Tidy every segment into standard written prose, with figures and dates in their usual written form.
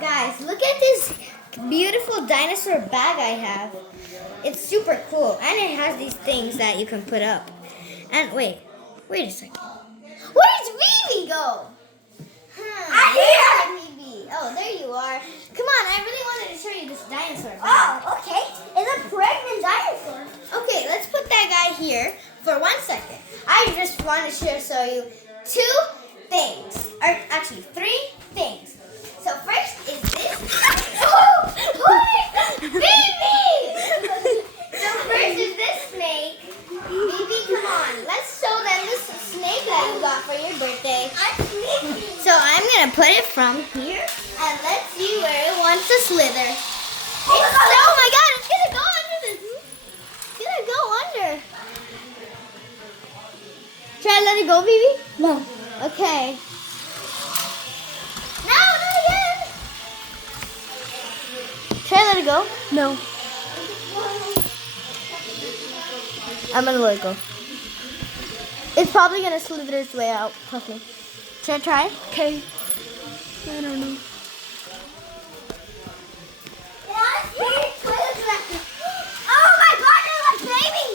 Guys, look at this beautiful dinosaur bag I have. It's super cool, and it has these things that you can put up. And wait a second. Where's Vivi go? I'm here. Vivi. Oh, there you are. Come on, I really wanted to show you this dinosaur bag. Oh, okay. It's a pregnant dinosaur. Okay, let's put that guy here for 1 second. I just want to show you 2 things, or actually 3 things. So first is this. Baby! So first is this snake. Baby, come on. Let's show them this snake that you got for your birthday. So I'm going to put it from here and let's see where it wants to slither. Oh my god, it's going to go under this. It's going to go under. Should I let it go, baby? No. Okay. No, not again. Should I let it go? No. I'm gonna let it go. It's probably gonna slither its way out. Trust me. Should I try? Okay. I don't know. Oh my god, there's a baby!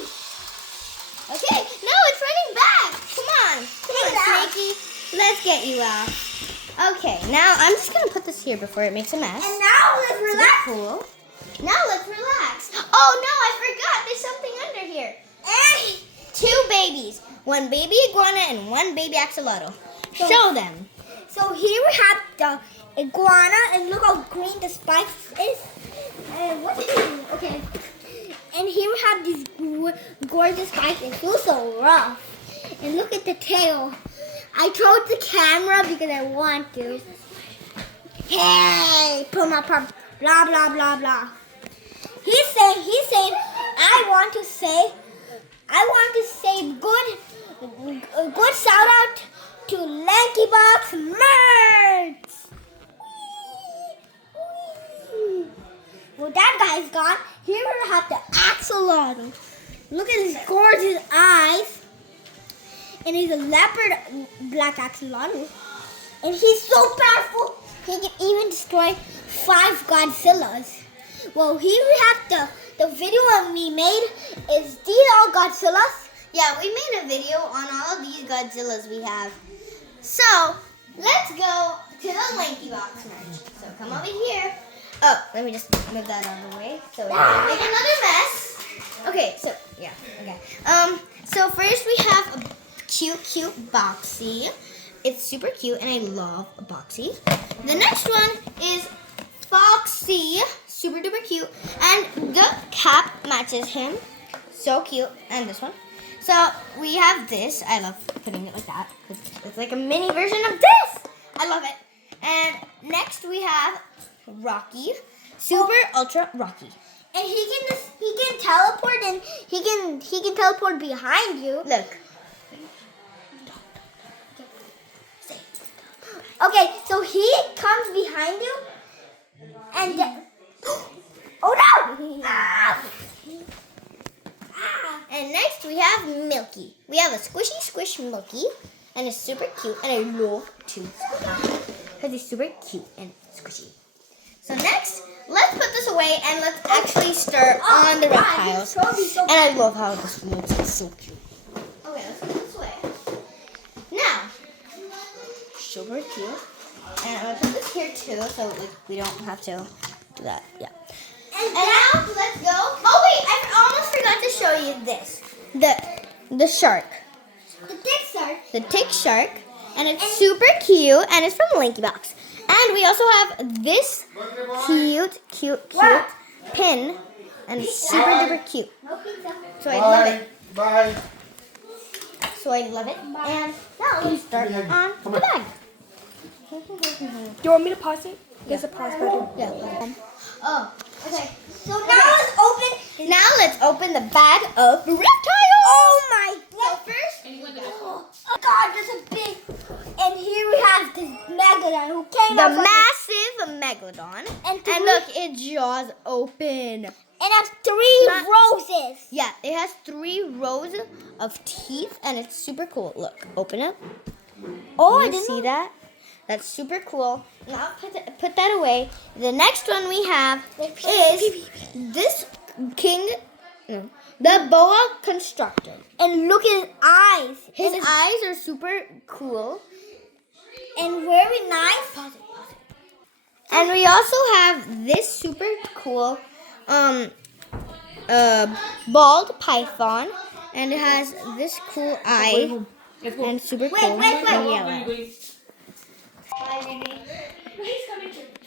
Okay. No, it's running back. Come on, Take it out. Snakey. Let's get you out. Okay. Now I'm just gonna put this here before it makes a mess. And now let's Isn't relax. that cool? Now let's relax. Oh no, I forgot. There's something under here. And 2 babies. 1 baby iguana and 1 baby axolotl. Show them. so here we have the iguana, and look how green the spikes is. And what is it? Okay. And here we have these gorgeous spikes. It feels so rough. And look at the tail. I chose the camera because I want to. Hey, put my pump. Blah blah blah blah. He's saying. I want to say good shout out to Lanky Box Merch. Well, that guy's gone. Here we have the axolotl. Look at his gorgeous eyes. And he's a leopard black axolotl. And he's so powerful, he can even destroy 5 Godzillas. Well, here we have the video we made. Is these all Godzillas? Yeah, we made a video on all of these Godzillas we have. So, let's go to the Lanky Box merch. So, come over here. Oh, let me just move that out of the way so it doesn't make another mess. Okay, so, yeah, okay. So first we have a cute Boxy. It's super cute and I love a Boxy. The next one is Foxy, super duper cute. And the cap matches him. So cute. And this one. So we have this. I love putting it like that because it's like a mini version of this. I love it. And next we have Rocky, super ultra Rocky. And he can teleport, and he can teleport behind you. Look. Okay, so he comes behind you, and oh no! And next we have Milky. We have a squishy squish Milky, and it's super cute, and I love to because he's super cute and squishy. So next, let's put this away and let's actually start on the reptiles. And I love how this looks. It's so cute. Okay, let's put this away. Now, super cute. And I'm gonna put this here too, so like we don't have to do that. Yeah. And now let's go. Oh wait, I almost forgot to show you this. The shark. The dick shark. The tick shark, and it's super cute, and it's from Lanky Box. And we also have this cute pin, and it's super duper cute. So I love it. Bye. So I love it. And now let's start on the bag. Do you want me to pause it? There's a pause button. Yeah. Oh, okay. So now let's open. Now let's open the bag of reptiles. Oh my So god! first, Oh god, there's a big. And here we have this megalodon who came the out from massive megalodon. And And look, its jaws open. and has 3 roses. Yeah, it has 3 rows of teeth, and it's super cool. Look, open it. Oh, I You didn't see know. that? That's super cool. Now put that away. The next one we have is this the boa constructor. And look at his eyes. His eyes are super cool. And very nice. Pause it. And we also have this super cool bald python, and it has this cool eye and super cool and yellow. Hi, Vivi. He's coming to